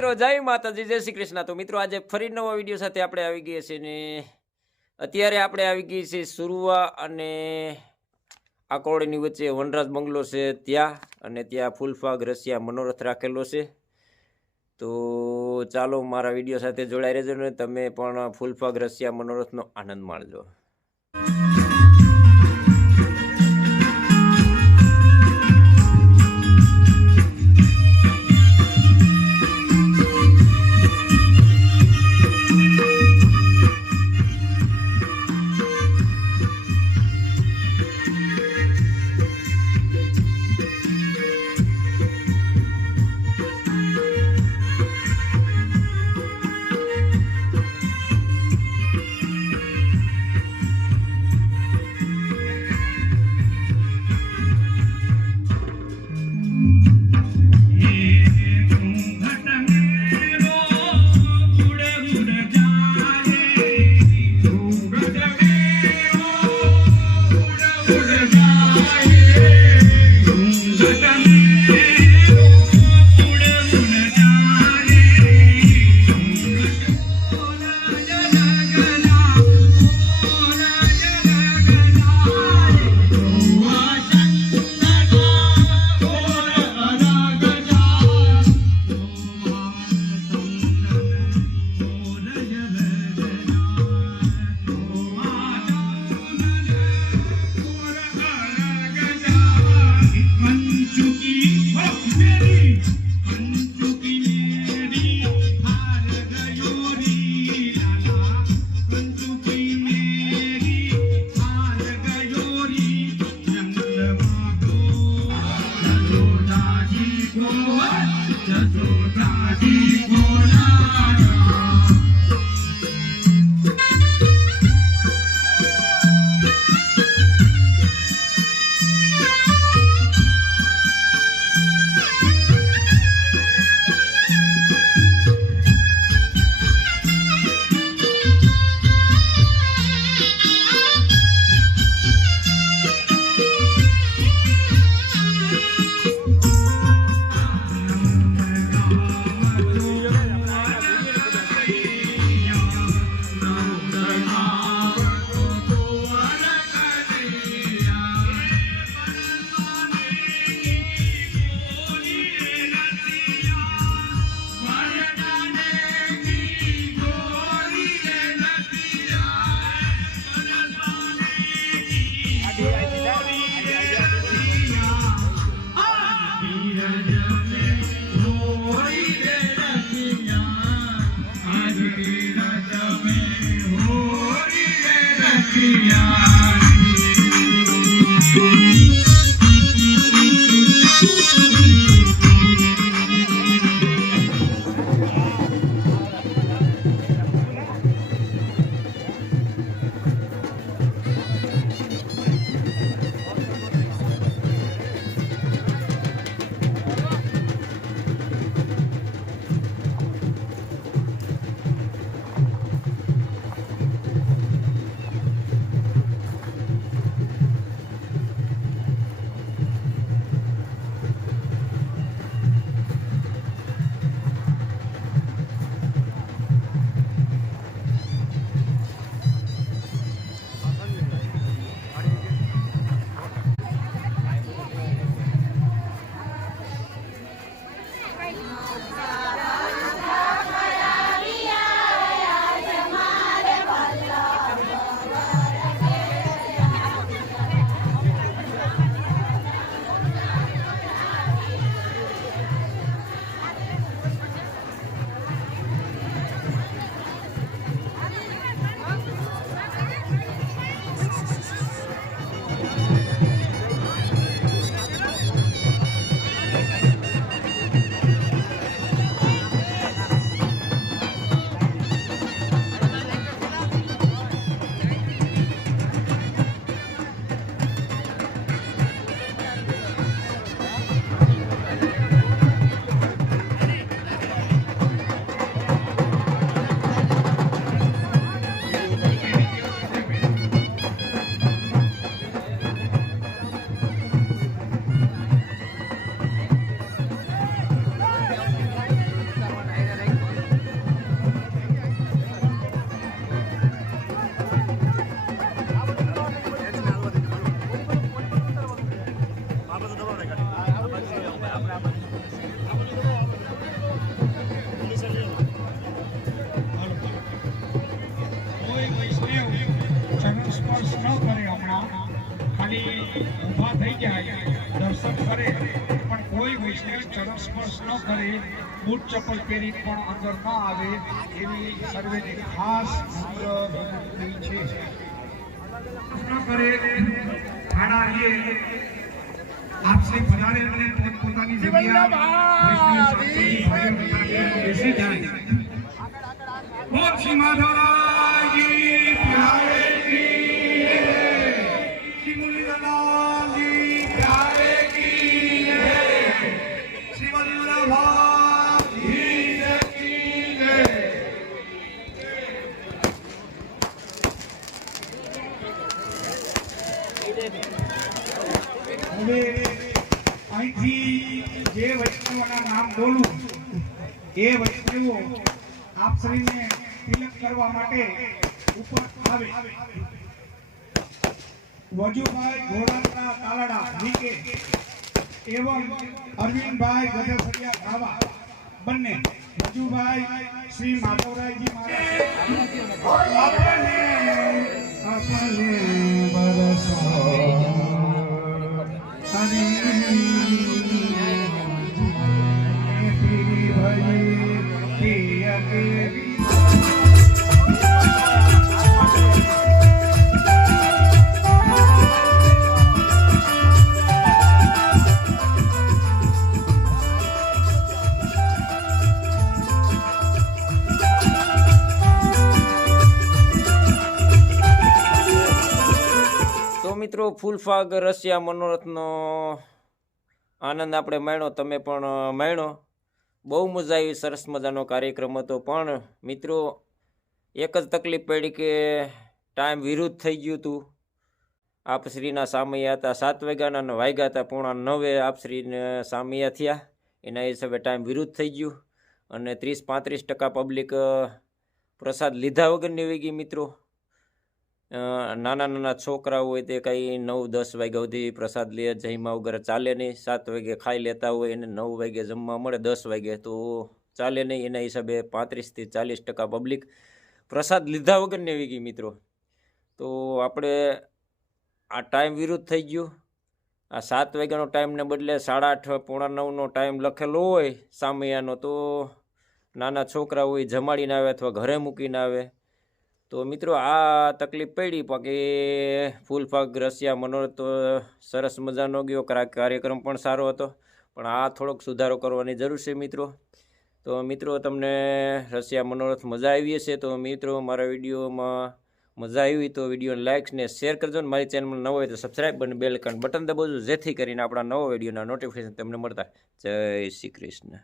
મિત્રો જય માતાજી, જય શ્રી કૃષ્ણ। તો મિત્રો આજે ફરી નવા વિડીયો સાથે આપણે આવી ગયા છે ને અત્યારે આપણે આવી ગઈ છે સુરવા અને આકોડીની વચ્ચે વનરાજ બંગલો છે ત્યાં, અને ત્યાં ફૂલફાગ રસિયા મનોરથ રાખેલો છે। તો ચાલો મારા વિડીયો સાથે જોડાઈ રહેજો ને તમે પણ ફૂલફાગ રસિયા મનોરથનો આનંદ માણજો। ચરણ સ્પર્શ ન કરે, બૂટ ચપ્પલ પહેરી પણ અંદર ન આવે એવી સર્વેની ખાસ નમ્ર વિનંતી છે. ન કરે ખાડા લે આપશ્રી પધારે અને પોતપોતાની જગ્યા બેસી જાય. બોલ શ્રી માધવરાયજી પ્યારે કી શ્રી મુરલીધરલાલજી પ્યારે કી શ્રી વલ્લભાજી કી જય. હવે અહીંથી જે વૈષ્ણવના નામ બોલું એ વૈષ્ણવો આપશ્રીને તિલક કરવા માટે ઉપર આવે. વજુભાઈ ઘોડાના તાલાડા નીકે એવં અરવિંદભાઈ ગજસરિયા ગાવા બંને વજુભાઈ શ્રી માધવરાયજી મહારાજ अपने बरसा મિત્રો ફૂલફાગ રસિયા મનોરથનો આનંદ આપણે માણ્યો, તમે પણ માણ્યો. બહુ મજા આવી, સરસ મજાનો કાર્યક્રમ હતો. પણ મિત્રો એક જ તકલીફ પડી કે ટાઈમ વિરુદ્ધ થઈ ગયું હતું. આપશ્રીના સામૈયા હતા 7 વાગ્યાના અને વાગ્યા હતા 9:30 આપશ્રીને સામૈયા થયા. એના હિસાબે ટાઈમ વિરુદ્ધ થઈ ગયું અને 30-35% પબ્લિક પ્રસાદ લીધા વગરની વહી ગઈ. મિત્રો નાના છોકરા હોય તે કંઈ 9-10 વાગ્યા સુધી પ્રસાદ લે, જમ્યા વગર ચાલે નહીં. 7 વાગે ખાઈ લેતા હોય એને 9 વાગે જમવા મળે 10 વાગે તો ચાલે નહીં. એના હિસાબે 35-40% પબ્લિક પ્રસાદ લીધા વગરની આવી ગઈ. મિત્રો તો આપણે આ ટાઈમ વિરુદ્ધ થઈ ગયું. આ 7 વાગ્યાનો ટાઈમને બદલે 8:30-9:45નો ટાઈમ લખેલો હોય સામૈયાનો, તો નાના છોકરા હોય જમાડીને આવે અથવા ઘરે મૂકીને આવે. તો મિત્રો આ તકલીફ પડી. બાકી ફૂલફાગ રસિયા મનોરથ તો સરસ મજાનો ગયો, કાર્યક્રમ પણ સારો હતો. પણ આ થોડોક સુધારો કરવાની જરૂર છે મિત્રો. તો મિત્રો તમને રસિયા મનોરથ મજા આવી હશે તો મિત્રો મારા વિડીયોમાં મજા આવી તો વિડીયોને લાઇક ને શેર કરજો. ને મારી ચેનલમાં નવો હોય તો સબસ્ક્રાઈબ અને બેલ આઇકન બટન દબાવજો, જેથી કરીને આપણા નવા વિડીયોના નોટિફિકેશન તમને મળતા. જય શ્રી કૃષ્ણ.